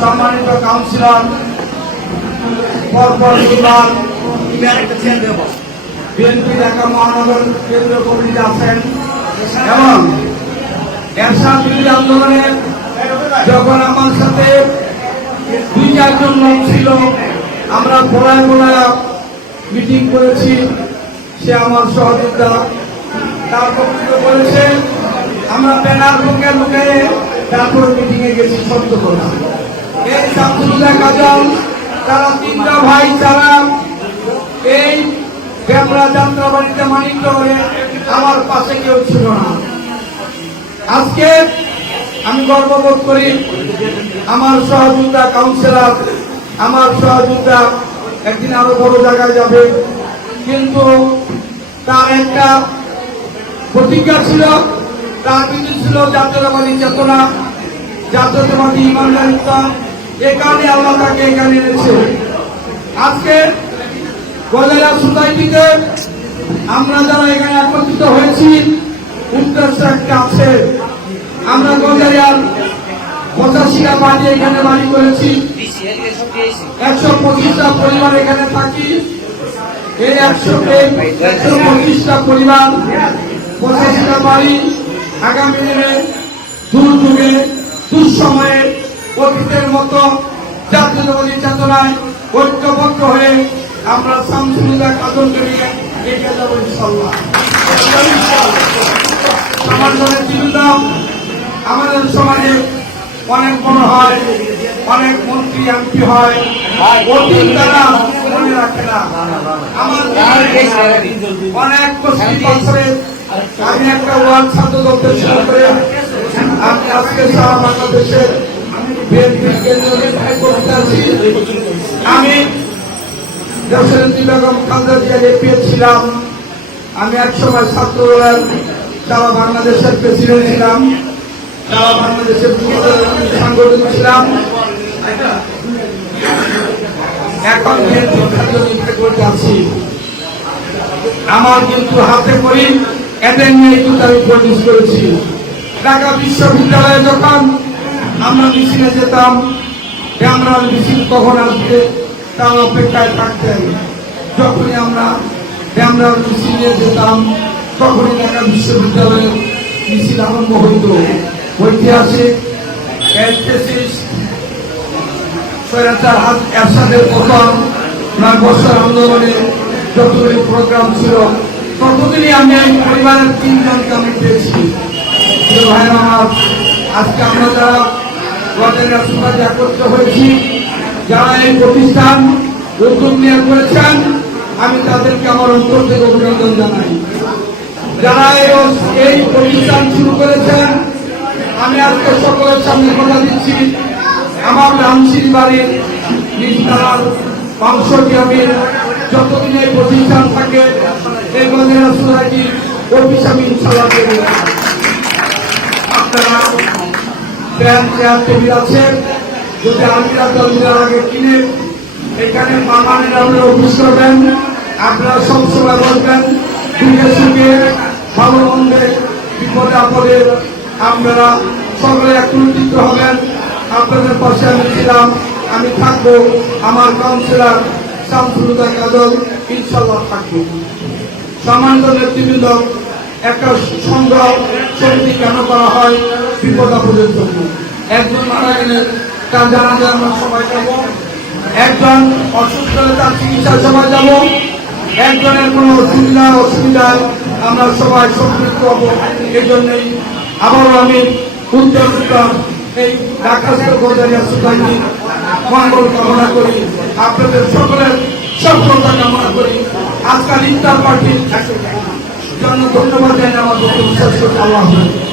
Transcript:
সম্মানিত councillor BNP Dhaka মহানগর কেন্দ্রীয় কমিটিতে আছেন এবং এরশাদ বিরোধী আন্দোলনে যখন আমার সাথে দুই চারজন লোক ছিল আমরা পড়ায় পড়ায় মিটিং করেছি, সে আমার সহযোগিতা তার বক্তব্য করেছে আমরা ব্যানার লোকে লোকে তারপর মিটিং এ গেছি, সত্য কথা। এই শামসুল্লাহ কাজল, তারা তিনটা ভাই তারা এই ক্যামেরা যাত্রাবাড়িতে মানিক হয়ে আমার পাশে কেউ ছিল না। আজকে আমি গর্ববোধ করি, আমার সহযোগিতা কাউন্সিলর আমার সহযোগিতা একদিন আরও বড় জায়গায় যাবে। কিন্তু তার একটা প্রতিজ্ঞা ছিল, তার কিন্তু ছিল জাতীয়তাবাদী চেতনা, জাতীয়তাবাদী ইমানদারিতা এই কারণে আল্লাহ তাকে এখানে এনেছে। আজকে গজেরা সোসাইটিতে আমরা যারা এখানে একত্রিত হয়েছি উদ্দেশ্য একটা আছে। আমরা গজারিয়ার পঁচাশিটা বাড়ি এখানে বাড়ি করেছি। একশো পঁচিশটা পরিবার এখানে থাকি। এই একশো একশো পঁচিশটা পরিবার পঁচাশিটা বাড়ি। আগামী দিনে দুর্যোগে, দুঃসময়ে অতীতের মতো জাতীয়তাবাদী চেতনায় ঐক্যবদ্ধ হয়ে আমরা শামসুল্লাহ কাজলকে নিয়ে এগিয়ে যাব ইনশাল্লাহ সমাজের জীবিত আমাদের সমাজে অনেক বড় হয়, অনেক মন্ত্রী এমপি হয়। অতীত তারা মনে রাখে না। আমার অনেক পশ্চিম আমি একটা ওয়ার্ড ছাত্র দলকে শুরু করে আমি আজকে সারা বাংলাদেশের আমি দেশের বেগম খালেদা জিয়ার এপিএ ছিলাম। আমি এক সময় ছাত্র দলের সারা বাংলাদেশের প্রেসিডেন্ট ছিলাম। এখন আমার কিন্তু হাতে করি, এদের নিয়ে কিন্তু আমি প্রডিউস করেছি। ঢাকা বিশ্ববিদ্যালয়ে যখন আমরা মিছিলে যেতাম আমরা মিছিল কখন আসবে, তার অপেক্ষায় থাকতেন। যখনই আমরা আমরা মিছিলে যেতাম, তখনই ঢাকা বিশ্ববিদ্যালয়ে মিছিল আরম্ভ হইত। ঐতিহাসিক এরশাদের প্রথম নয় আন্দোলনে যতগুলি প্রোগ্রাম ছিল ততদিনই আমি এই পরিবারের তিনজনকে আমি পেয়েছি। ভাইয়েরা আমার, আজকে আমরা যারা গতের রাষ্ট্রবাদী একত্রিত হয়েছি, যারা এই প্রতিষ্ঠান উদ্যোগ নিয়ে করেছেন, আমি তাদেরকে আমার অন্তর থেকে অভিনন্দন জানাই। যারা এই প্রতিষ্ঠান শুরু করেছেন আমি আজকে সকলের সামনে কথা দিচ্ছি। আমার রামশির বাড়ির অংশটি আমি যতদিন এই প্রতিষ্ঠান থাকে, এই মহিলা সোসাইটি অফিস আমি ইনশাল্লাহ আপনারা ব্যাংক চেয়ার টেবিল আছে, যদি আমিরা দলমিরার আগে কিনে, এখানে মামানের আমরা অফিস করবেন, আপনারা সবসময় বলবেন সুখে ভালো মন্দে বিপদে আপদে আপনারা সকলে একত্রিত হবেন। আপনাদের পাশে আমি ছিলাম, আমি থাকব, আমার কাউন্সিলর শামসুলুদা কাজল ইনশাল্লাহ থাকব। সম্মানিত নেতৃবৃন্দ, একটা সংগ্রাম সমিতি কেন করা হয়? বিপদ আপদের জন্য। একজন মারা গেলে তার জানাজা আমরা সবাই যাব। একজন অসুস্থ হলে তার চিকিৎসা সবাই যাব। একজনের কোনো অসুবিধা অসুবিধায় আমরা সবাই সম্পৃক্ত হব। এই জন্যই আবারও আমি উত্তর এই ঢাকা গজারিয়া সোসাইটি মঙ্গল কামনা করি। আপনাদের সকলের সফলতা কামনা করি। আজকাল ইফতার পার্টির জন্য ধন্যবাদ জানাই আমার আল্লাহ।